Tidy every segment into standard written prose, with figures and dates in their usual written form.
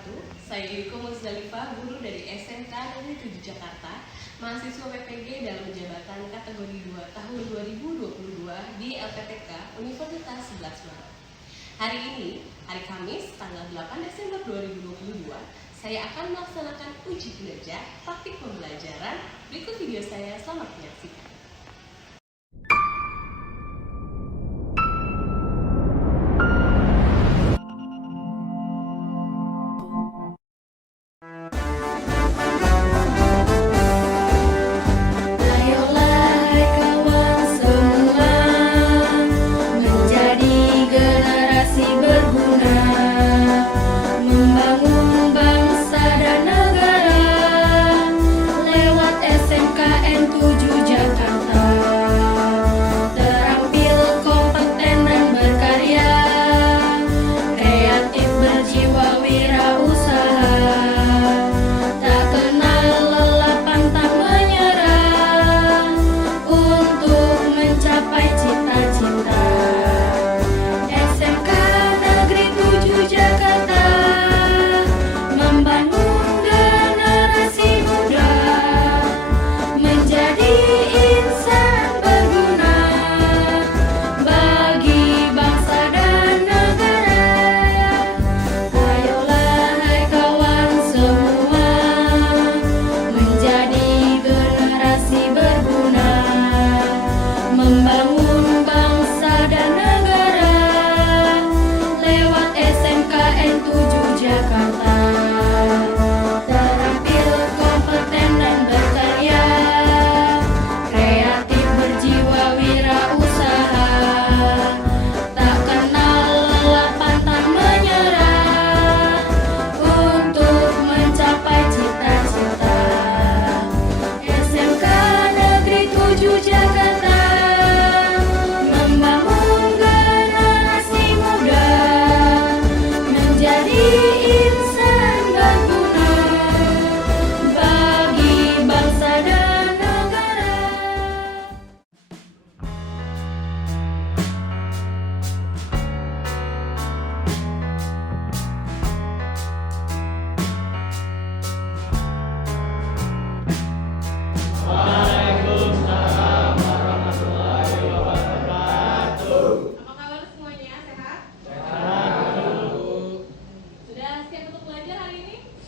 wabarakatuh. Saya Yuriko Musdalifah, guru dari SMK Negeri 7 Jakarta, mahasiswa PPG dalam jabatan kategori 2 tahun 2022 di LPTK Universitas 11 Maret. Hari ini, hari Kamis, tanggal 8 Desember 2022, saya akan melaksanakan uji kinerja praktik pembelajaran. Berikut video saya, selamat menyaksikan.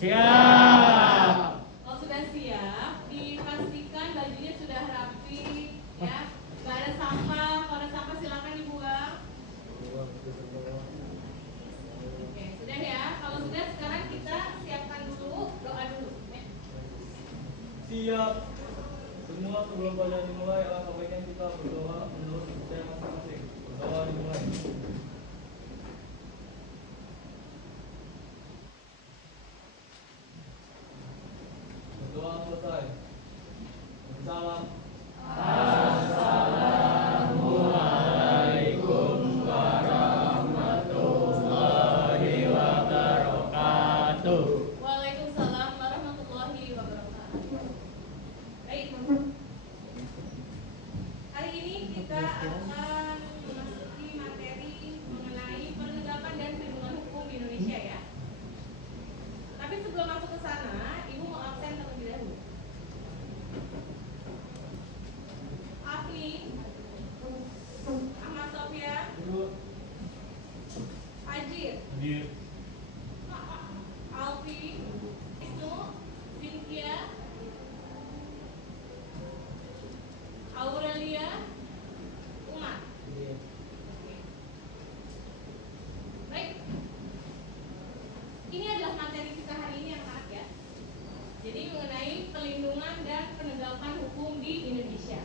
Siap. Kalau sudah siap, dipastikan bajunya sudah rapi, ya. Gak ada sampah. Kalau ada sampah silakan dibuang. Oke, sudah ya. Kalau sudah, sekarang kita siapkan dulu, doa dulu. Ya. Siap. Semua sebelum pelajaran dimulai, alangkah baiknya kita berdoa menurut kepercayaan masing-masing. Berdoa dimulai. Doa selesai. Salam. Assalamualaikum warahmatullahi wabarakatuh. Waalaikumsalam warahmatullahi wabarakatuh. Baik. Hari ini kita akan memasuki materi mengenai penegakan dan perlindungan hukum di Indonesia, ya. Tapi sebelum masuk ke sana, Ibu mau absen terlebih dahulu. Afni, Ahmad Sofyan, Fajir, Alfi, Wisnu, Cynthia, Aurelia, Umar. Baik. Ini adalah materi kita hari ini, anak-anak, ya. Jadi mengenai pelindungan dan penegakan hukum di Indonesia.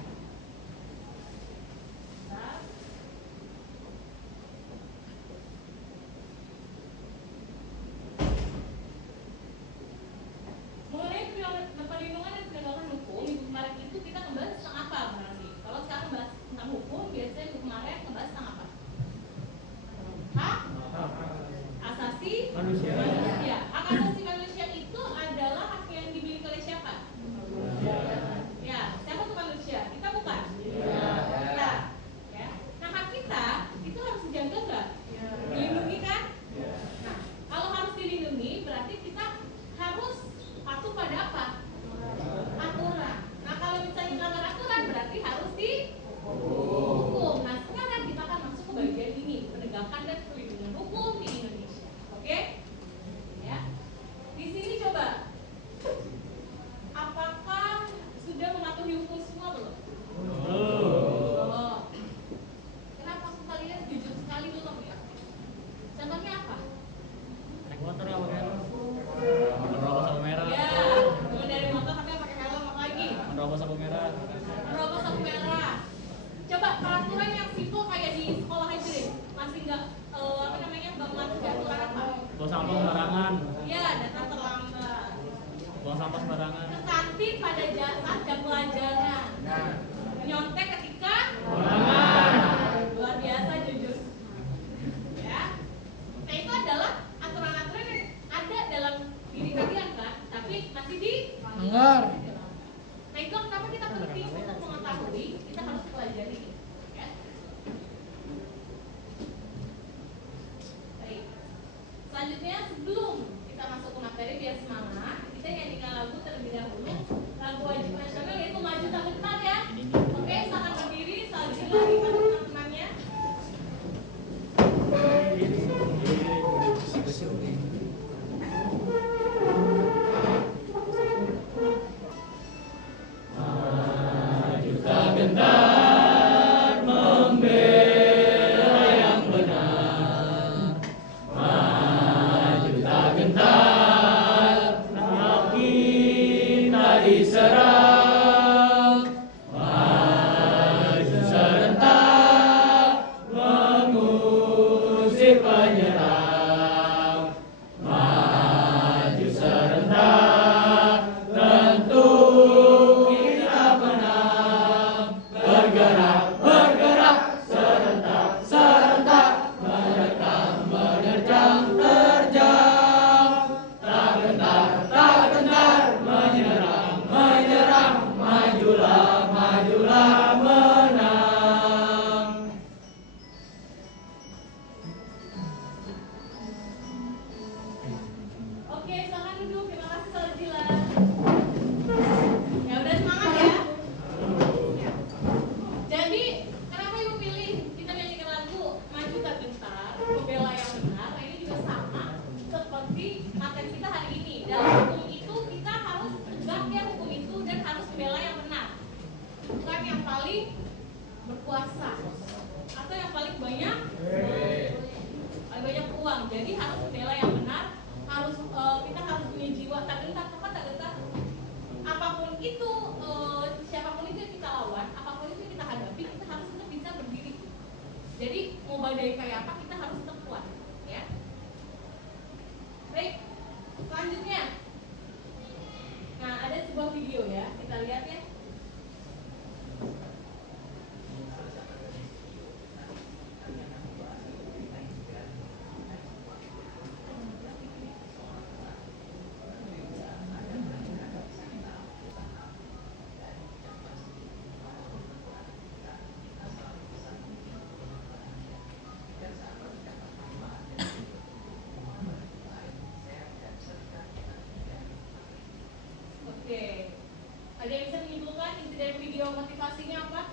Nah, mengenai perlindungan dan penegakan hukum, minggu kemarin itu kita membahas tentang apa, berarti? Kalau sekarang bahas tentang hukum, biasanya minggu kemarin membahas tentang apa? Hak asasi manusia. Hak asasi manusia itu adalah hak yang dimiliki oleh siapa? Ya, siapa tuh manusia? Kita merokok sembarangan. Ke kantin pada saat jam pelajaran. Nyontek ketika luar biasa jujur. Ya. Nah itu adalah aturan-aturan yang ada dalam diri kalian kan, tapi masih di Anggar. Nah itu kenapa kita penting untuk mengetahui, kita harus pelajari. Ya. Baik. Selanjutnya sebelum kita masuk ke materi biar semangat, kita nyanyikan lagu terlebih dahulu. Lagu wajib nasional yaitu Maju Tak Gentar ya. Oke, silakan berdiri, selanjutnya pada teman-temannya. Oke, silakan duduk. Terima kasih Salzila. Ya udah semangat ya. Ya. Jadi, kenapa ibu pilih kita nyanyikan lagu Maju Tak Gentar, Membela Yang Benar? Nah, ini juga sama seperti materi kita hari ini. Dalam hukum itu kita harus tegak ya hukum itu dan harus membela yang benar. Bukan yang paling berkuasa atau yang paling banyak uang. Jadi harus membela yang benar. Kita harus punya jiwa tak gentar. Apa tak gentar? Apapun itu, siapapun itu yang kita lawan, apapun itu yang kita hadapi, kita harus tetap bisa berdiri. Jadi mau badai kayak apa, kita harus tetap kuat, ya. Baik, selanjutnya. Nah, ada sebuah video ya, kita lihat ya. Oke, ada yang bisa menyimpulkan inti dari video motivasinya apa?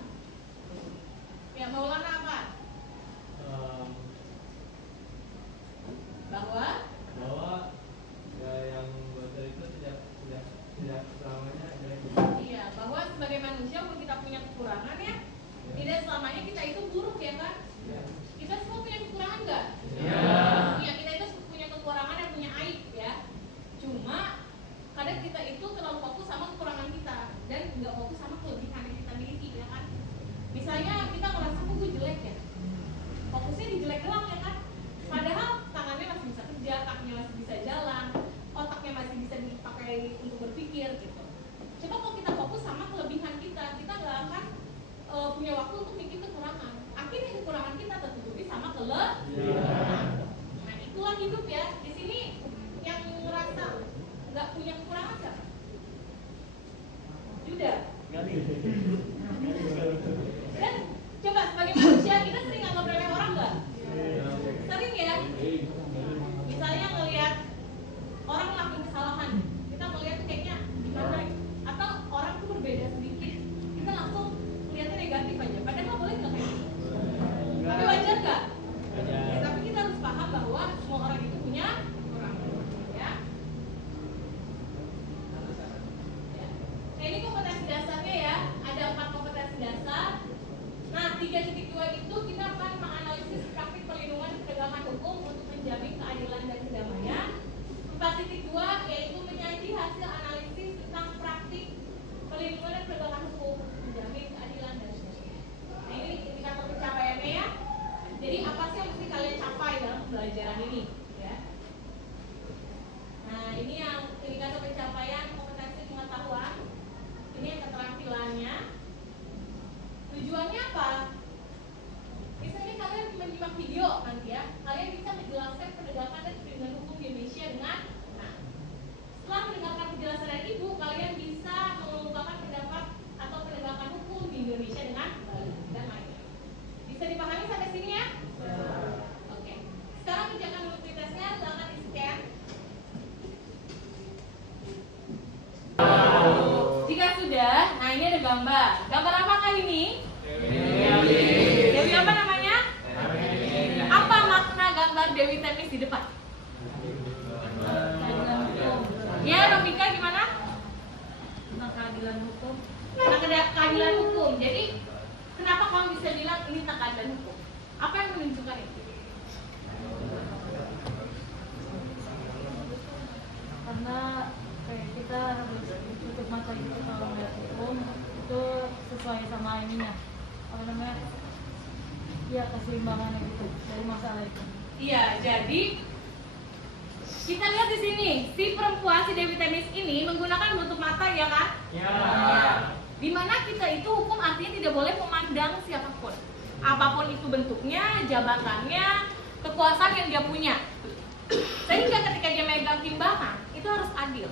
Ya, Maulana apa? Bahwa ya yang bocor itu tidak selamanya jelek. iya, bahwa sebagai manusia walaupun kita punya kekurangan ya, tidak selamanya kita itu buruk ya kan? Kita semua punya kekurangan nggak? Iya, kita itu punya kekurangan dan punya aib ya. Cuma kadang kita itu terlalu fokus sama kekurangan kita dan nggak fokus sama kelebihan yang kita miliki ya kan? Misalnya kita merasa gue jelek ya, fokusnya di jelek doang ya kan? Padahal tangannya masih bisa kerja, kakinya masih bisa jalan, otaknya masih bisa dipakai untuk berpikir gitu. Coba kalau kita fokus sama kelebihan kita, kita nggak akan punya waktu untuk mikir kekurangan. Akhirnya kekurangan kita tertutupi sama kelebihan. Nah itulah hidup ya. Di sini yang merasa nggak punya kekurangan siapa? Yuda. Dan coba sebagai manusia kita sering nganggap remeh orang nggak? Sering ya. Misalnya ngelihat orang melakukan kesalahan, kita melihat kayaknya gimana? Atau orang tuh berbeda sedikit, kita langsung lihatnya negatif aja. Padahal boleh nggak kayak gitu? Tapi wajar nggak? Ya, tapi kita harus paham bahwa semua orang itu punya kekurangan. Ya. Nah ini kompetensi dasarnya ya, ada 4 kompetensi dasar. Nah 3.2 itu kita akan menganalisis praktik perlindungan dan penegakan hukum untuk menjamin keadilan dan kedamaian. 4.2 yaitu menyaji hasil analisis tentang praktik perlindungan dan penegakan hukum menjamin keadilan dan kedamaian. Nah ini indikator pencapaiannya ya. Jadi apa sih yang mesti kalian capai dalam pembelajaran ini? Ya. Nah ini yang indikator pencapaian kompetensi gambar. Gambar apakah ini? Dewi apa namanya? Apa makna gambar Dewi Temis di depan? Ya, Romika gimana? Tentang keadilan hukum. Tentang keadilan hukum. Jadi, kenapa kamu bisa bilang ini tentang keadilan hukum? Apa yang menunjukkan itu? Karena kayak kita harus tutup mata gitu kalau melihat hukum itu sesuai sama ininya, apa namanya, ya keseimbangannya gitu dari masalah itu. Iya, jadi kita lihat di sini si perempuan si Dewi Temis ini menggunakan menutup mata, ya kan? Ya. Dimana kita itu hukum artinya tidak boleh memandang siapapun, apapun itu bentuknya, jabatannya, kekuasaan yang dia punya. Sehingga ketika dia megang timbangan itu harus adil.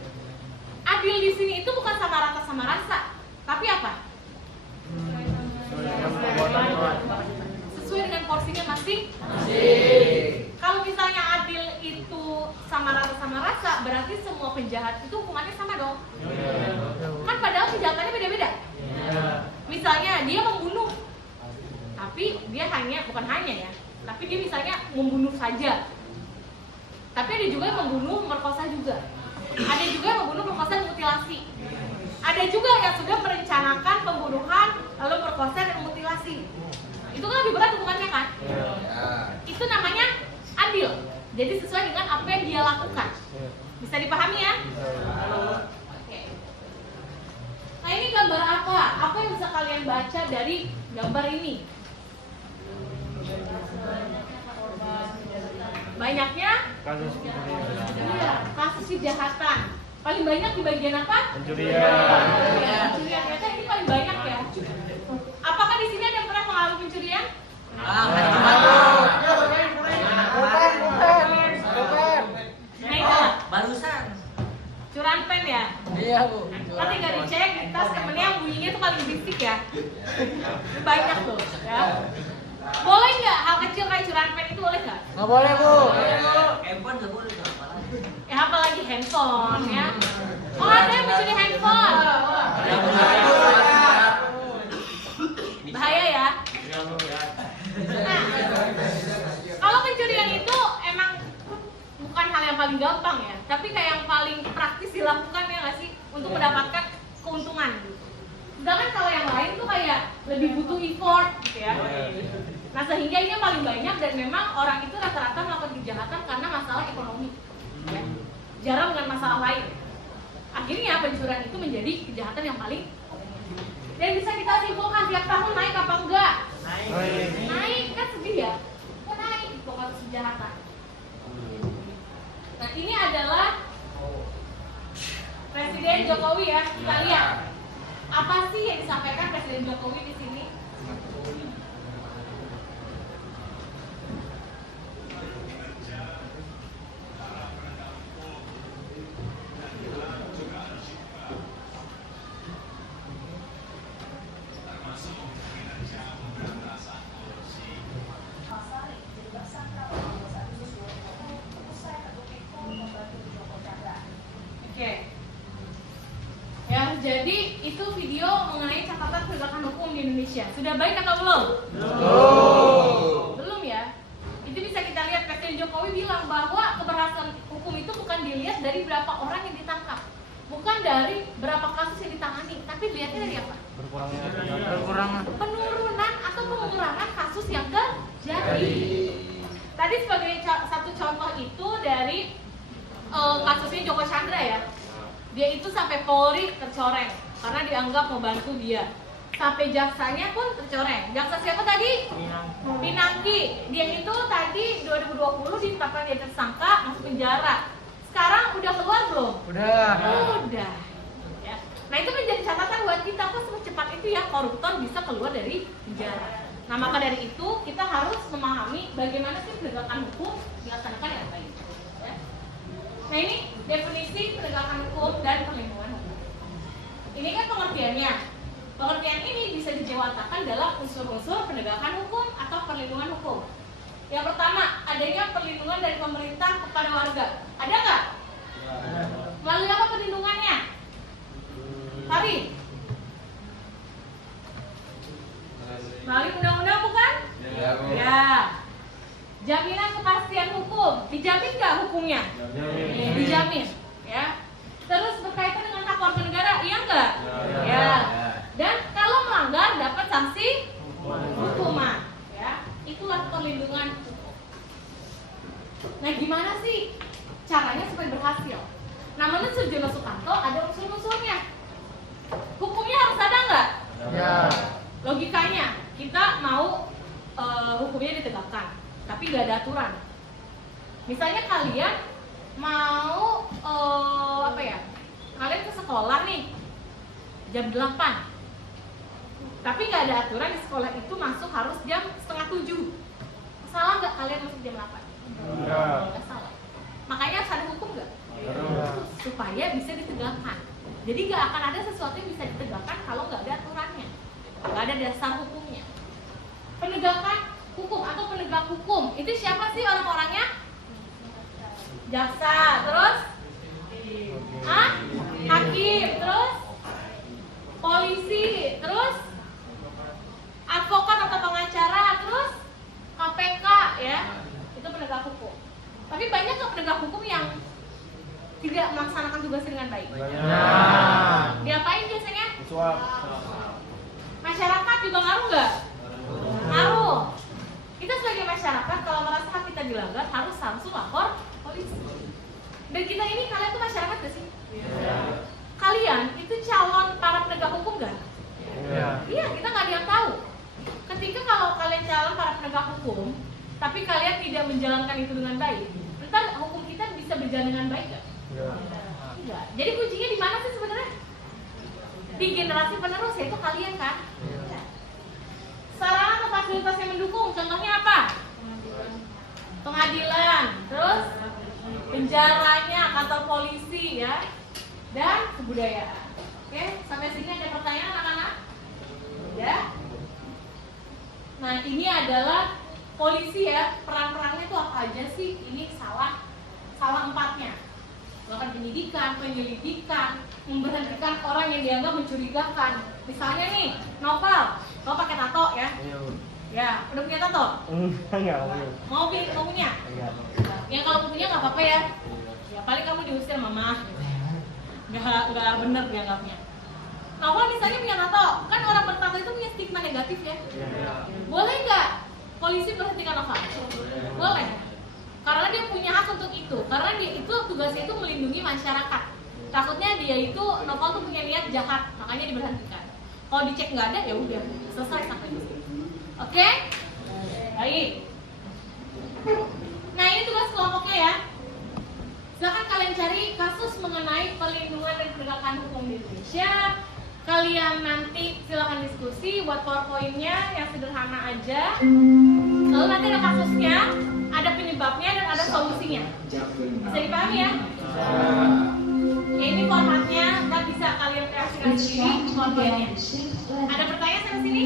Adil di sini itu bukan sama rata sama rasa, tapi apa? Sesuai dengan porsinya masing-masing. Kalau misalnya adil itu sama rata sama rasa, berarti semua penjahat itu hukumannya sama dong. Kan padahal kejahatannya beda-beda. Misalnya dia membunuh, tapi dia bukan hanya ya, tapi dia misalnya membunuh saja. Tapi ada juga yang membunuh, merkosa juga. Ada juga yang membunuh, merkosa, dan mutilasi. Ada juga yang sudah merencanakan pembunuhan, lalu merkosa dan mutilasi. Itu kan lebih berat hukumannya kan? Itu namanya adil. Jadi sesuai dengan apa yang dia lakukan. Bisa dipahami ya? Oke. Nah, ini gambar apa? Apa yang bisa kalian baca dari gambar ini? Banyaknya iya, kasus kejahatan. Paling banyak di bagian apa? Pencurian. Pencurian. Ternyata ini paling banyak ya. Apakah di sini ada yang pernah mengalami pencurian? Nah, itu Barusan. curahan pen ya. Iya, Bu. Nanti nggak dicek di tas temennya yang bunyinya tuh paling berisik ya. Ini banyak tuh ya. Boleh nggak hal kecil kayak curahan pen itu boleh nggak? Nggak boleh, Bu. Handphone nggak boleh dong. Apalagi handphone ya. Oh, ada yang mencuri handphone. Bahaya ya. Nah, kalau pencurian itu emang bukan hal yang paling gampang ya, tapi kayak yang paling praktis dilakukan ya nggak sih untuk mendapatkan keuntungan. Sedangkan kalau yang lain tuh kayak lebih butuh effort gitu ya. Nah, sehingga ini yang paling banyak dan memang orang itu rata-rata melakukan kejahatan karena masalah ekonomi. Ya. Jarang dengan masalah lain. Akhirnya pencurian itu menjadi kejahatan yang paling dan bisa kita simpulkan tiap tahun naik apa enggak? Naik kan sedih ya? Kan naik pokok kejahatan. Nah, ini adalah Presiden Jokowi ya. Kita lihat apa sih yang disampaikan Presiden Jokowi di sini? Oke. Ya, jadi itu video mengenai catatan penegakan hukum di Indonesia. Sudah baik atau belum? Belum ya. Itu bisa kita lihat Presiden Jokowi bilang bahwa keberhasilan hukum itu bukan dilihat dari berapa orang yang ditangkap, bukan dari berapa kasus yang ditangani, tapi dilihatnya dari apa? Berkurang. Penurunan atau pengurangan kasus yang terjadi. Tadi sebagai satu contoh itu dari kasusnya Joko Chandra ya. Dia itu sampai Polri tercoreng karena dianggap membantu dia. Sampai jaksanya pun tercoreng. Jaksa siapa tadi? Pinangki. Dia itu tadi 2020 ditetapkan jadi tersangka, masuk penjara. Sekarang udah keluar belum? Udah. Ya. Nah, itu menjadi catatan buat kita, kok secepat itu ya koruptor bisa keluar dari penjara. Nah, maka dari itu kita harus memahami bagaimana sih penegakan hukum dilaksanakan dengan baik. Ya. Nah, ini definisi penegakan hukum dan perlindungan hukum. Ini kan pengertiannya. Pengertian ini bisa dijawatakan dalam unsur-unsur penegakan hukum atau perlindungan hukum. Yang pertama, adanya perlindungan dari pemerintah kepada warga. Ada nggak? Melalui apa perlindungannya? Tari? dijamin, ya. Terus berkaitan dengan hak warga negara, iya enggak? Ya. Dan kalau melanggar dapat sanksi hukuman, ya. Itulah perlindungan hukum. Nah, gimana sih caranya supaya berhasil? Nah, menurut Surjono Sukanto ada unsur-unsurnya. Hukumnya harus ada nggak? Ya. Logikanya, kita mau hukumnya ditegakkan, tapi nggak ada aturan. Misalnya kalian mau kalian ke sekolah nih jam 8, tapi nggak ada aturan di sekolah itu masuk harus jam 6:30. Salah nggak kalian masuk jam 8? Nggak salah. Makanya harus ada hukum nggak? Supaya bisa ditegakkan. Jadi nggak akan ada sesuatu yang bisa ditegakkan kalau nggak ada aturannya, nggak ada dasar hukumnya. Penegakan hukum atau penegak hukum itu siapa sih orang-orangnya? Jaksa, terus hakim, terus polisi, terus advokat atau pengacara, terus KPK, ya, itu penegak hukum. Tapi banyak nggak penegak hukum yang tidak melaksanakan tugasnya dengan baik? Diapain biasanya? Masyarakat juga ngaruh nggak? Ngaruh. Kita sebagai masyarakat kalau merasa hak kita dilanggar harus langsung lapor polisi. Dan kita ini, kalian tuh masyarakat gak sih? Kalian itu calon para penegak hukum gak? Iya, kita nggak ada yang tahu. Ketika kalau kalian calon para penegak hukum, tapi kalian tidak menjalankan itu dengan baik, ntar hukum kita bisa berjalan dengan baik gak? Enggak. Jadi kuncinya di mana sih sebenarnya? Di generasi penerus, yaitu kalian kan? Sarana atau fasilitas yang mendukung, contohnya apa? Pengadilan, terus penjaranya, kantor polisi, ya, dan kebudayaan. Oke, sampai sini ada pertanyaan anak-anak? Ya. Nah, ini adalah polisi, ya. Peran-perannya itu apa aja sih? Ini salah 4-nya. Melakukan penyidikan, penyelidikan, memberhentikan orang yang dianggap mencurigakan. Misalnya nih, Novel, lo pakai tato ya? Ya, udah punya tato? Enggak. Mau punya? Ya kalau punya nggak apa-apa ya. Ya paling kamu diusir mama. Nggak bener dianggapnya. Novel misalnya punya tato, kan orang bertato itu punya stigma negatif ya. Boleh nggak polisi berhentikan Novel? Boleh. Karena dia punya hak untuk itu. Karena dia itu tugasnya itu melindungi masyarakat. Takutnya dia itu Novel tuh punya niat jahat, makanya diberhentikan. Kalau dicek nggak ada, ya udah selesai sampai di situ. Oke? Baik. Nah, ini tugas kelompoknya ya. Silahkan kalian cari kasus mengenai perlindungan dan penegakan hukum di Indonesia. Kalian nanti silahkan diskusi, buat PowerPoint-nya yang sederhana aja. Lalu nanti ada kasusnya, ada penyebabnya, dan ada solusinya. Bisa dipahami ya? Ya, ini formatnya, ntar bisa kalian kreasikan sendiri PowerPoint-nya. Ada pertanyaan sampai sini?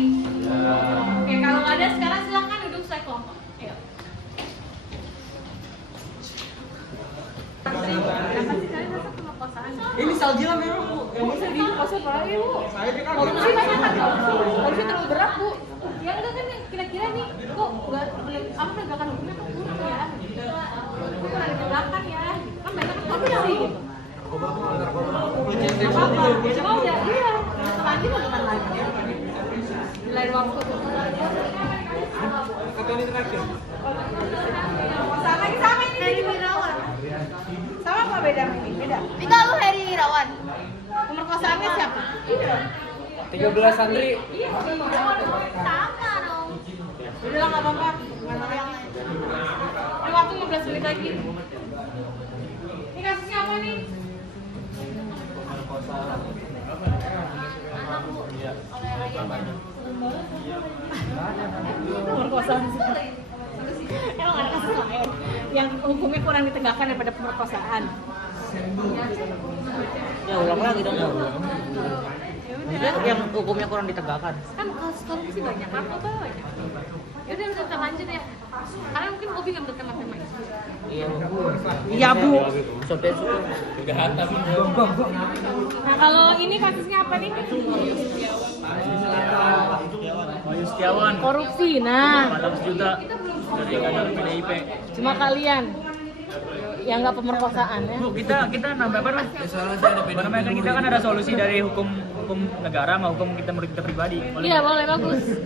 Oke, kalau nggak ada sekarang silahkan duduk sesuai kelompok. Ayo. Kenapa sih kalian rasa pemerkosaan? Ini salju memang Bu. Bisa dikosong lagi Bu. Saya kan Korupsi banyak kan kalau korupsi terlalu berat Bu. Ya udah kan kira-kira nih kok nggak penegakan hukumnya kok kurang ya? Kok kurang ditegakkan ya? Kan banyak korupsi gitu. Apa-apa? Cuma udah iya. Selanjutnya bagaimana lagi? Di lain waktu. kata ini terakhir. Sama ini Heri Wirawan. Sama apa beda ini? Beda. Itu lu Heri Wirawan. Pemerkosaannya siapa? 13 santri. Iya, Sama dong. udah lah nggak apa-apa. Ada waktu 15 menit lagi. Ini kasusnya apa nih? Pemerkosaan sih. Emang ada kasus lain yang hukumnya kurang ditegakkan daripada pemerkosaan. Ya ulang lagi dong. Udah yang hukumnya kurang ditegakkan. Kan kasus korupsi banyak, narkoba banyak. Ya udah kita lanjut ya. Karena mungkin hobi nggak berteman-teman. Iya Bu. Iya Bu. Sobat. Nah kalau ini kasusnya apa nih? Bayu Setiawan, Korupsi. Nah, 400 juta dari kader PDIP. cuma kalian. yang nggak pemerkosaan ya. Bu, kita nambah apa dong? Apa namanya, kan kita kan ada solusi dari hukum negara sama hukum kita menurut kita pribadi. Iya boleh, bagus.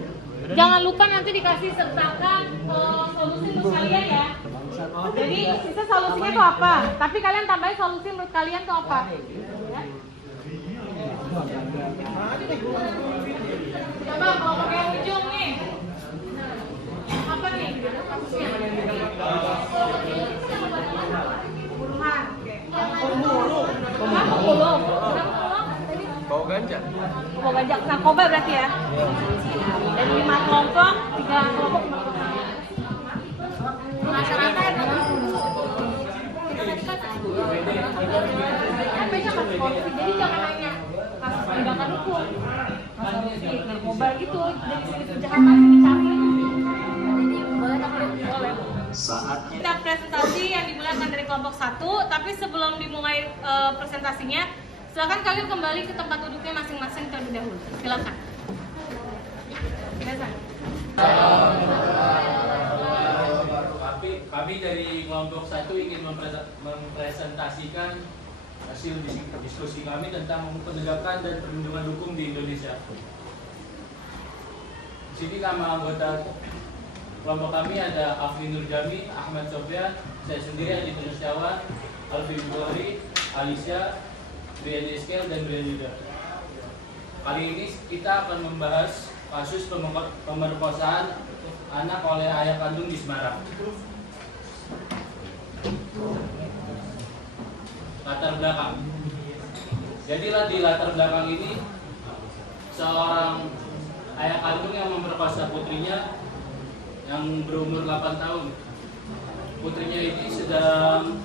Jangan lupa nanti dikasih sertakan solusi menurut kalian ya. Jadi sisa solusinya tuh apa? Tapi kalian tambahin solusi menurut kalian tuh apa? Ya. Coba kalau pakai ujung nih. Apa nih? Puluhan. Puluh. Bawa ganja. Bawa ganja narkoba berarti ya? Dari 5 kelompok, 3 kelompok masyarakat. Jadi jangan hanya kasus penegakan hukum, kasus narkoba gitu, dari segi kejahatan dicari. Boleh. Kita presentasi yang dimulai dari kelompok 1, tapi sebelum dimulai presentasinya, silakan kalian kembali ke tempat duduknya masing-masing terlebih dahulu. Silakan. Kami dari kelompok 1 ingin mempresentasikan hasil diskusi kami tentang penegakan dan perlindungan hukum di Indonesia. Di sini nama anggota kelompok kami ada Afri Nurjami, Ahmad Sofyan, saya sendiri Adi Tunusyawan, Alfi Bukhari, Alicia, Brian Eskel, dan Brian Yuda. Kali ini kita akan membahas kasus pemerkosaan anak oleh ayah kandung di Semarang. Latar belakang. Jadilah di latar belakang ini seorang ayah kandung yang memperkosa putrinya yang berumur 8 tahun. Putrinya ini sedang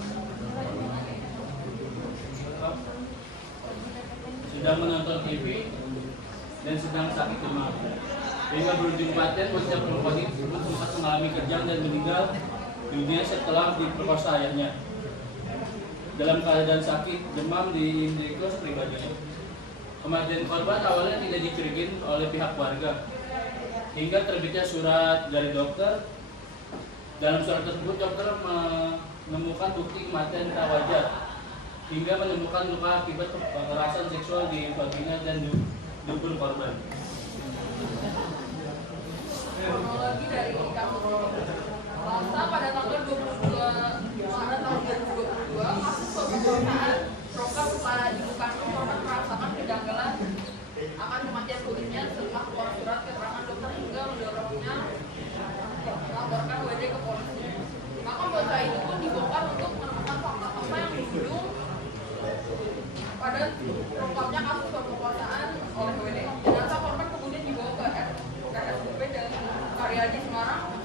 menonton TV dan sedang sakit demam. Hingga berujung paten bocah perempuan tersebut sempat mengalami kejang dan meninggal dunia setelah diperkosa ayahnya. Dalam keadaan sakit demam di kos pribadinya. Kematian korban awalnya tidak dicurigai oleh pihak warga. Hingga terbitnya surat dari dokter. Dalam surat tersebut dokter menemukan bukti kematian tak wajar, hingga menemukan luka akibat kekerasan seksual di vagina dan dubur korban. Kronologi dari kasus Selasa pada tanggal 22 Maret tahun 2022, kasus pemerkosaan Roka kepala ibu kandung korban merasakan kejanggalan akan kematian putrinya setelah keluar surat keterangan dokter hingga mendorongnya melaporkan WD ke polisi. Maka bocah itu pun dibongkar untuk menemukan fakta-fakta yang mengandung pada terungkapnya kasus pemerkosaan oleh WD. Jenazah korban kemudian dibawa ke RSUP dan Karyadi Semarang,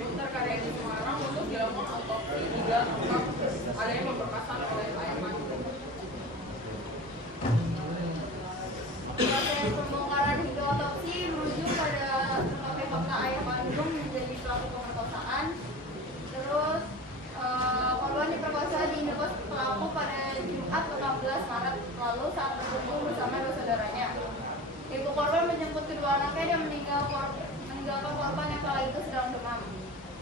Dr. Karyadi Semarang untuk dilakukan autopsi hingga terungkap adanya pemerkosaan oleh ayah kandung. Proses pembongkaran hingga otopsi merujuk pada terungkapnya fakta ayah kandung menjadi pelaku pemerkosaan. Terus korban diperkosa di indekos pelaku pada Jumat 18 Maret lalu saat berkumpul bersama dua saudaranya. Ibu korban menjemput kedua anaknya dan meninggalkan korban yang kala itu sedang demam.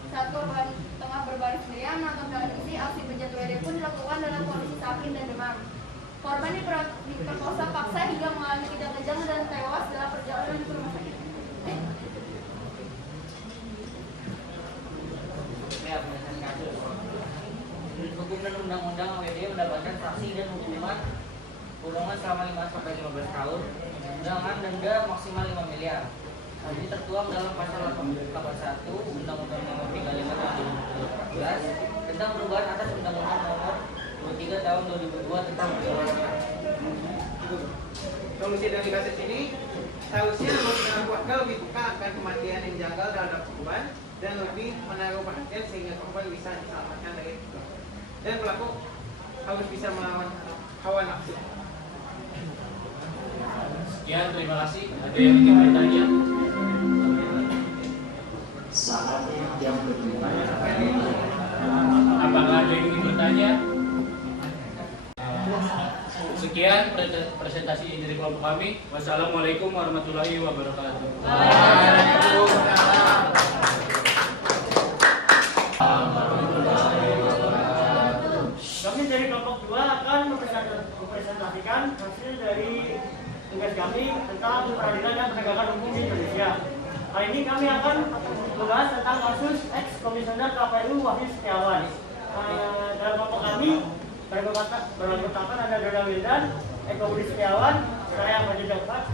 Saat korban tengah berbaring sendirian menonton televisi, aksi bejat WD pun dilakukan dalam kondisi sakit dan demam. Korban diperkosa paksa hingga mengalami kejang-kejang dan tewas dalam perjalanan ke rumah sakit. Hukum dan undang-undang WD mendapatkan sanksi dan hukuman kurungan selama 5-15 tahun dengan denda maksimal 5 miliar. Hal ini tertuang dalam pasal 81 Undang-Undang Nomor 35 Tahun 2014 tentang perubahan atas Undang-Undang Nomor 23 Tahun 2002 tentang perjalanan. Solusi dari kasus ini seharusnya keluarga lebih peka akan kematian yang janggal terhadap korban dan lebih menaruh perhatian sehingga korban bisa diselamatkan dari itu. Dan pelaku harus bisa melawan hawa nafsu. Sekian, terima kasih. Ada yang ingin bertanya? Apakah ada yang ingin bertanya? Sekian presentasi dari kelompok kami. Wassalamualaikum warahmatullahi wabarakatuh. Waalaikumsalam. mempresentasikan hasil dari tugas kami tentang peradilan dan penegakan hukum di Indonesia. Kali ini kami akan membahas tentang kasus ex-komisioner KPU Wahyu Setiawan. Dalam kelompok kami beranggotakan ada Dona Wildan, Eko Budi Setiawan, saya Maju Jafar,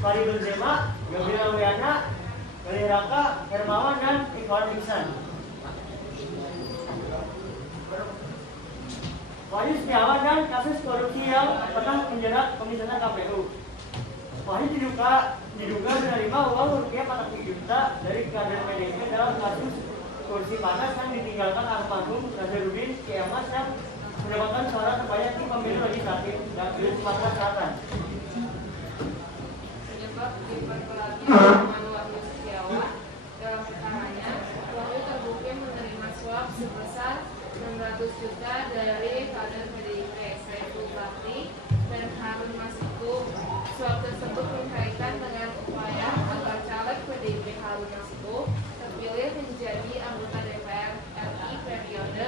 Faridul Zema, Gabriela Wiana, Gali Raka, Hermawan, dan Ikhwan Ihsan. Wahyu Setiawan dan kasus korupsi yang pernah menjerat komisioner KPU. Wahyu diduga menerima uang rupiah 40 juta dari kader PDIP dalam kasus kursi panas yang ditinggalkan almarhum Nazarudin Kiamas yang mendapatkan suara terbanyak di pemilu legislatif di Sumatera Selatan. Penyebab diperkelahian Wahyu Setiawan dalam perkaranya, Wahyu terbukti menerima suap sebesar 600 juta dari kader PDIP Saiful Bakri dan Harun Masiku. Suap tersebut berkaitan dengan upaya agar caleg PDIP Harun Masiku terpilih menjadi anggota DPR RI periode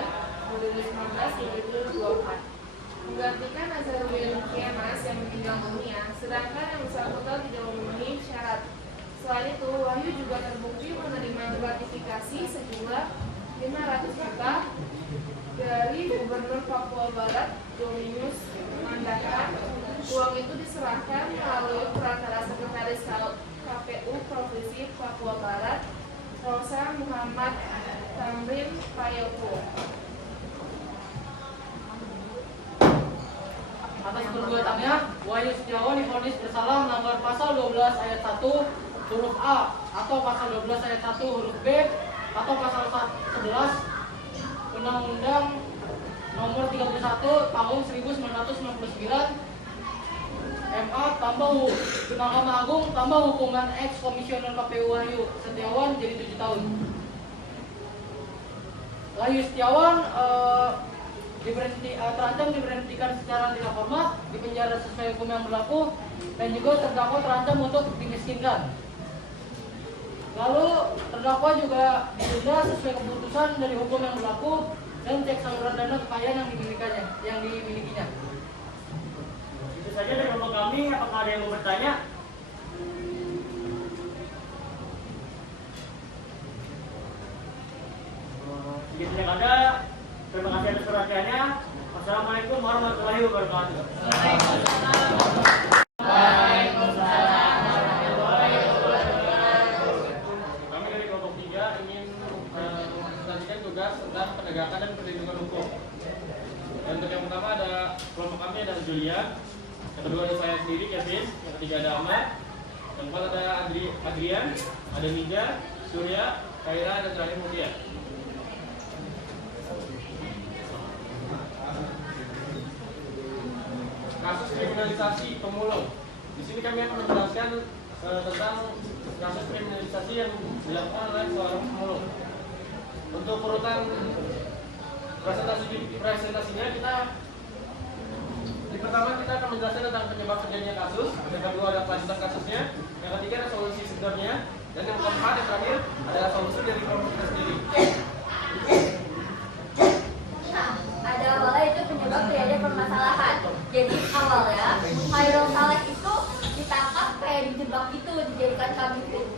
2015-2024 menggantikan Nazarudin Kiamas yang meninggal dunia, sedangkan yang bersangkutan tidak memenuhi syarat. Selain itu, Wahyu juga terbukti menerima gratifikasi sejumlah 500 juta dari Gubernur Papua Barat Dominius Mandakan. Uang itu diserahkan melalui perantara Sekretaris KPU Provinsi Papua Barat, Rosa Muhammad Tamrin Payoko. Atas perbuatannya, Wahyu Setiawan divonis bersalah melanggar pasal 12 ayat 1 huruf A atau pasal 12 ayat 1 huruf B atau pasal 11 Undang-Undang Nomor 31 Tahun 1999 MA tambah Mahkamah Agung tambah hukuman ex-komisioner KPU Wahyu Setiawan jadi 7 tahun. Wahyu Setiawan terancam diberhentikan secara tidak hormat, dipenjara sesuai hukum yang berlaku, dan juga terdakwa terancam untuk dimiskinkan. Lalu terdakwa juga didenda sesuai keputusan dari hukum yang berlaku dan cek saluran dana kekayaan yang dimilikinya. Itu saja dari kelompok kami. Apakah ada yang mau bertanya? Jika tidak ada, terima kasih atas perhatiannya. Wassalamualaikum warahmatullahi wabarakatuh. Kami dari kelompok 3 ingin mempresentasikan tugas tentang penegakan dan perlindungan hukum. Dan untuk yang pertama ada kelompok kami ada Julia, yang kedua ada saya sendiri Kevin, yang ketiga ada Ahmad, yang keempat ada Adrian, ada Mija, Surya, Kaira, dan terakhir Mutia. Kasus kriminalisasi pemulung. Di sini kami akan menjelaskan tentang kasus kriminalisasi yang dilakukan oleh seorang pemulung. Untuk urutan presentasinya di pertama kita akan menjelaskan tentang penyebab terjadinya kasus, yang kedua ada kelanjutan kasusnya, yang ketiga ada solusi sebenarnya, dan yang keempat yang terakhir adalah solusi dari kelompok kita sendiri. Ada awalnya itu penyebab terjadi permasalahan. Jadi awalnya Khairul Saleh itu ditangkap kayak dijebak gitu, dijadikan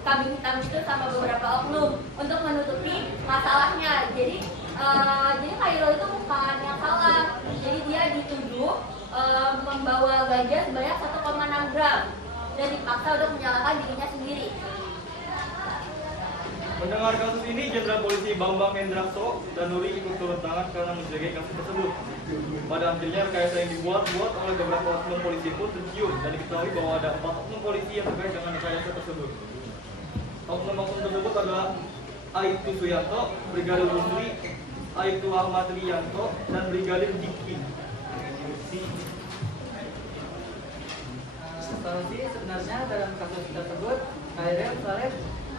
kambing hitam itu sama beberapa oknum untuk menutupi masalahnya. Jadi Khairul itu bukan yang salah. Jadi dia dituduh membawa ganja sebanyak 1,6 gram dan dipaksa untuk menyalahkan dirinya sendiri. Mendengar kasus ini, Jenderal Polisi Bambang Hendrakso dan Nuri ikut turun tangan karena menjaga kasus tersebut. Pada akhirnya rekayasa yang dibuat oleh beberapa oknum polisi pun tercium dan diketahui bahwa ada 4 oknum polisi yang terkait dengan rekayasa tersebut. Oknum-oknum tersebut adalah Aibtu Suyanto, Brigadir Rusli, Aibtu Ahmad Rianto, dan Brigadir Diki. Solusi sebenarnya dalam kasus tersebut, Khairul Saleh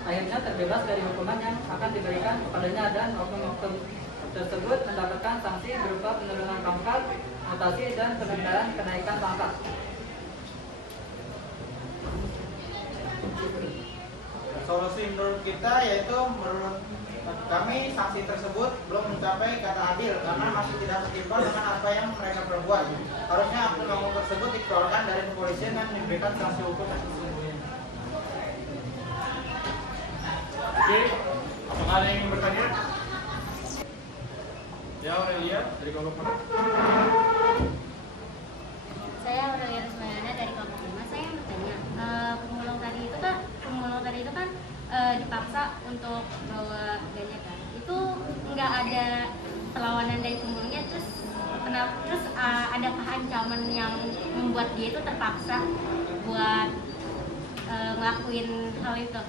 akhirnya terbebas dari hukuman yang akan diberikan kepadanya dan oknum-oknum tersebut mendapatkan sanksi berupa penurunan pangkat, mutasi, dan penundaan kenaikan pangkat. Solusi menurut kita yaitu Kami saksi tersebut belum mencapai kata adil karena masih tidak setimpal dengan apa yang mereka perbuat. Harusnya oknum tersebut dikeluarkan dari kepolisian dan diberikan sanksi hukum yang sesungguhnya. Oke, apakah ada yang ingin bertanya? Ya, Aurelia dari kelompok mana? Saya Aurelia Rusmayana dari kelompok 5. Saya yang bertanya, pemulung tadi itu kan dipaksa untuk bawa ganja kan? Itu nggak ada perlawanan dari pemulungnya, terus adakah ancaman yang membuat dia itu terpaksa buat ngelakuin hal itu?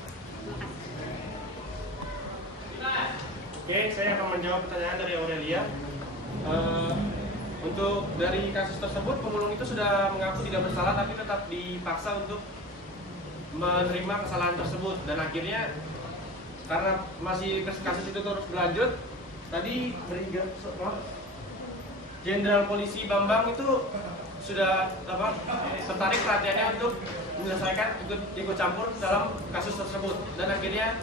Terima kasih. Oke, saya akan menjawab pertanyaan dari Aurelia. Untuk dari kasus tersebut, pemulung itu sudah mengaku tidak bersalah, tapi tetap dipaksa untuk menerima kesalahan tersebut. Dan akhirnya, karena masih kasus itu terus berlanjut, tadi Jenderal Polisi Bambang itu sudah tertarik perhatiannya untuk menyelesaikan, ikut campur dalam kasus tersebut. Dan akhirnya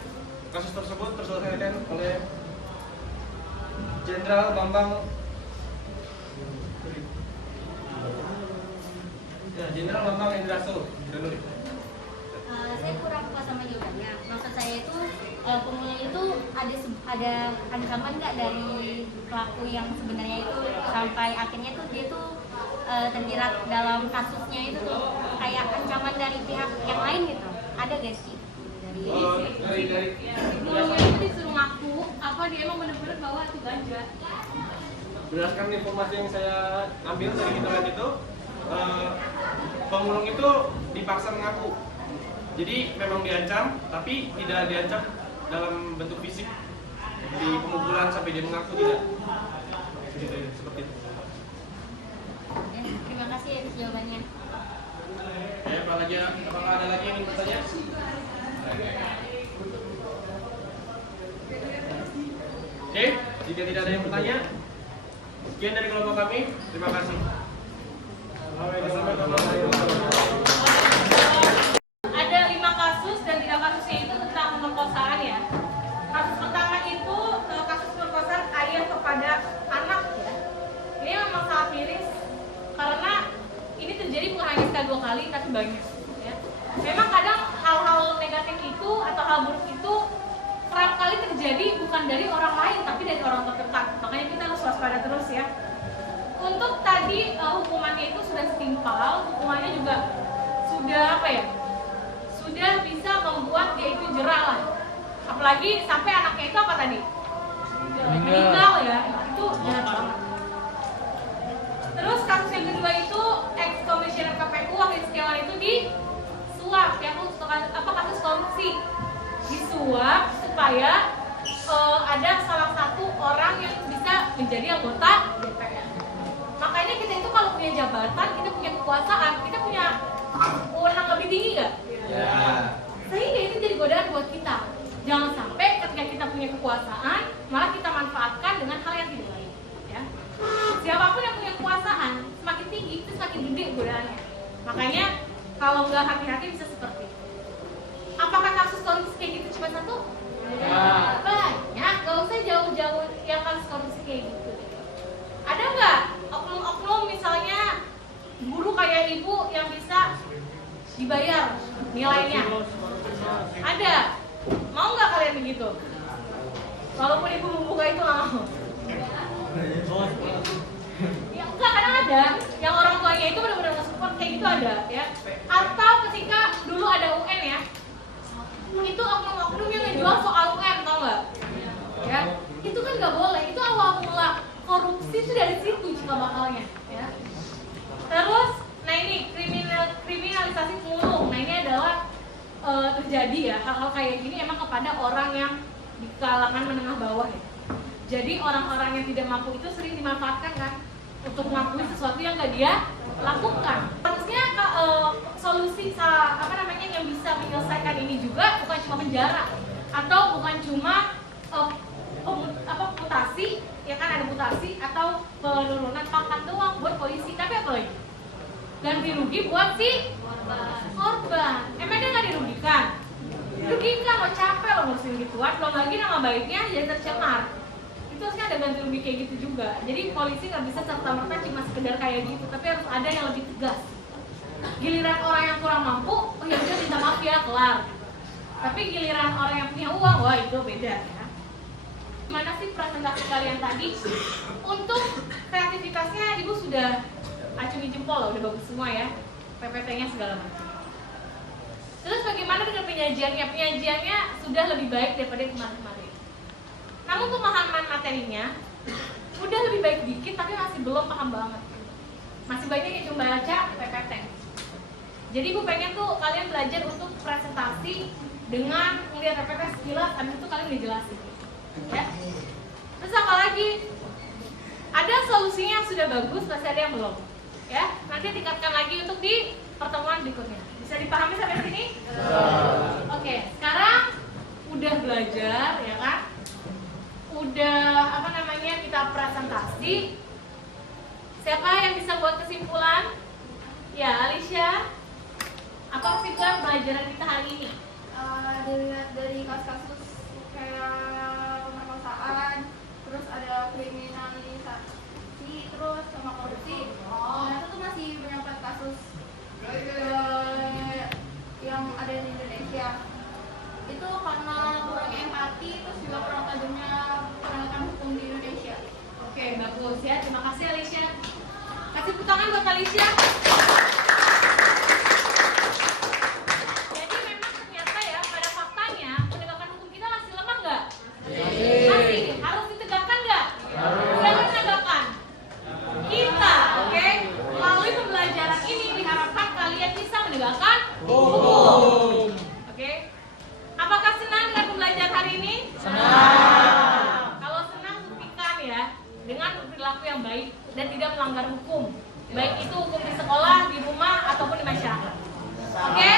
kasus tersebut terselesaikan oleh Jenderal Bambang Indraso. Saya kurang puas sama jawabannya. Maksud saya itu pemulung itu ada ancaman nggak dari pelaku yang sebenarnya itu sampai akhirnya tuh dia tuh terjerat dalam kasusnya itu tuh kayak ancaman dari pihak yang lain gitu. Ada gak sih? Dari pemulungnya itu disuruh ngaku apa dia emang benar-benar bawa itu ganja. Berdasarkan informasi yang saya ambil dari internet itu, pemulung itu dipaksa mengaku. Jadi memang diancam, tapi tidak diancam dalam bentuk fisik di pemukulan sampai dia mengaku, tidak. Seperti itu. Terima kasih atas jawabannya. Ya, apakah ada lagi yang ingin bertanya? Oke, jika tidak ada yang bertanya, sekian dari kelompok kami. Terima kasih. Ada 5 kasus dan 3 kasusnya itu tentang pemerkosaan ya. Kasus pertama itu kasus pemerkosaan ayah kepada anak ya. Ini memang sangat miris karena ini terjadi bukan hanya sekali 2 kali tapi banyak ya. Memang kadang hal-hal negatif itu atau hal buruk itu kerap kali terjadi bukan dari orang lain tapi dari orang terdekat. Makanya kita harus waspada terus ya. Untuk tadi hukumannya itu sudah setimpal, hukumannya juga sudah sudah bisa membuat dia itu jerah lah. Apalagi sampai anaknya itu apa tadi? Meninggal ya, itu jahat banget. Terus kasus yang kedua itu ex-komisioner KPU Wahid Setiawan itu disuap ya untuk kasus korupsi. Disuap supaya ada salah satu orang yang bisa menjadi anggota DPR. Makanya kita itu kalau punya jabatan, kita punya kekuasaan, kita punya wewenang lebih tinggi nggak? Ya. Sehingga itu jadi godaan buat kita. Jangan sampai ketika kita punya kekuasaan, malah kita manfaatkan dengan hal yang tidak baik. Ya. Siapapun yang punya kekuasaan, semakin tinggi, itu semakin gede godaannya. Makanya kalau nggak hati-hati bisa seperti itu. Apakah kasus korupsi kayak gitu cuma satu? Ya. Banyak, nggak usah jauh-jauh yang kasus korupsi kayak gitu. Ada nggak oknum-oknum misalnya guru kayak ibu yang bisa dibayar nilainya? Ada. Mau nggak kalian begitu? Walaupun ibu membuka itu nggak mau. Ya enggak, kadang ada yang orang tuanya itu benar-benar nge-support kayak gitu ada ya. Atau ketika dulu ada UN ya, itu oknum-oknum yang ngejual soal UN, tau nggak? Ya, itu kan nggak boleh. Itu awal mula korupsi itu dari situ cikal bakalnya ya. Terus, nah ini kriminalisasi pemulung. Nah ini adalah terjadi ya hal-hal kayak gini emang kepada orang yang di kalangan menengah bawah ya. Jadi orang-orang yang tidak mampu itu sering dimanfaatkan kan untuk melakukan sesuatu yang nggak dia lakukan. Harusnya solusi yang bisa menyelesaikan ini juga bukan cuma penjara atau bukan cuma mutasi, ya kan ada mutasi atau penurunan pangkat doang buat polisi, tapi apa lagi? Ganti rugi buat si korban. Emang dia nggak dirugikan? Merugikan, lo capek lo ngurusin gituan, belum lagi nama baiknya jadi tercemar. Itu harusnya ada ganti rugi kayak gitu juga. Jadi polisi nggak bisa serta-merta cuma sekedar kayak gitu, tapi harus ada yang lebih tegas. Giliran orang yang kurang mampu, oh ya udah minta maaf ya, kelar. Tapi giliran orang yang punya uang, wah itu beda ya. Gimana sih presentasi kalian tadi? Untuk kreativitasnya ibu sudah acungi jempol loh, udah bagus semua ya. PPT-nya segala macam. Terus bagaimana dengan penyajiannya? Penyajiannya sudah lebih baik daripada kemarin-kemarin. Namun pemahaman materinya udah lebih baik dikit, tapi masih belum paham banget. Masih banyak yang cuma baca PPT. Jadi ibu pengen tuh kalian belajar untuk presentasi dengan melihat PPT sekilas, habis itu kalian dijelasin. Ya. Terus apa lagi? Ada solusinya yang sudah bagus, masih ada yang belum. Ya, nanti tingkatkan lagi untuk di pertemuan berikutnya. Bisa dipahami sampai sini? Oke, sekarang udah belajar ya kan? Udah kita presentasi. Siapa yang bisa buat kesimpulan? Ya, Alicia. Apa kesimpulan pelajaran kita hari ini? Dilihat dari kasus-kasus kayak pemerkosaan, terus ada kriminalisasi, terus sama korupsi. Nah, itu tuh masih banyak banget kasus yang ada di Indonesia. Itu karena kurangnya empati, terus juga kurang tajamnya penegakan hukum di Indonesia. Oke, bagus ya. Terima kasih Alicia. Kasih tepuk tangan buat Alicia. Jadi memang ternyata ya pada faktanya penegakan hukum kita masih lemah nggak? Masih. Harus ditegakkan nggak? Siapa menegakkan? Kita, oke? Melalui pembelajaran ini diharapkan kalian bisa menegakkan hukum. Oke? Apakah senang dengan pembelajaran hari ini? Senang. Kalau senang buktikan ya dengan perilaku yang baik dan tidak melanggar hukum, baik itu hukum di sekolah, di rumah ataupun di masyarakat. Oke?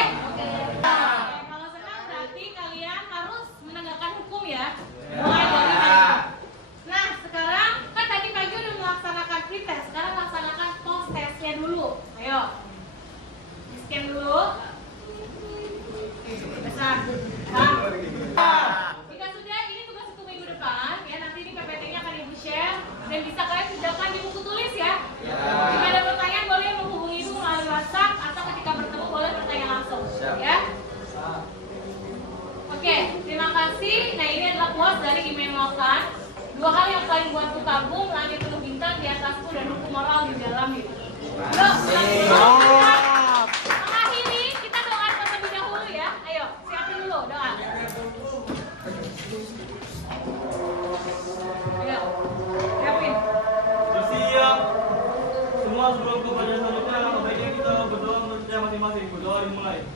Kalau senang berarti kalian harus menegakkan hukum ya. Mulai dari hari ini. Nah, sekarang kan tadi pagi udah melaksanakan pretest, sekarang laksanakan post testnya dulu. Ayo. Di-scan dulu. Besar. Jika sudah, ini tugas untuk minggu depan ya. Nanti ini PPT-nya akan ibu share dan bisa kalian kerjakan di buku tulis ya. Jika ada pertanyaan boleh menghubungi ibu melalui WhatsApp atau ketika bertemu boleh bertanya langsung ya. Oke, terima kasih. Nah, ini adalah quotes dari Immanuel Kant. Dua hal yang paling buatku kagum, langit penuh bintang di atasku dan hukum moral di dalam hidup. Mengakhiri, kita doa terlebih dahulu ya. Ayo, siapin dulu doa. Ayo, siapin. Bersiap. Semua sebelum kepada selanjutnya, baiknya kita berdoa menurut saya masing-masing. Berdoa dimulai.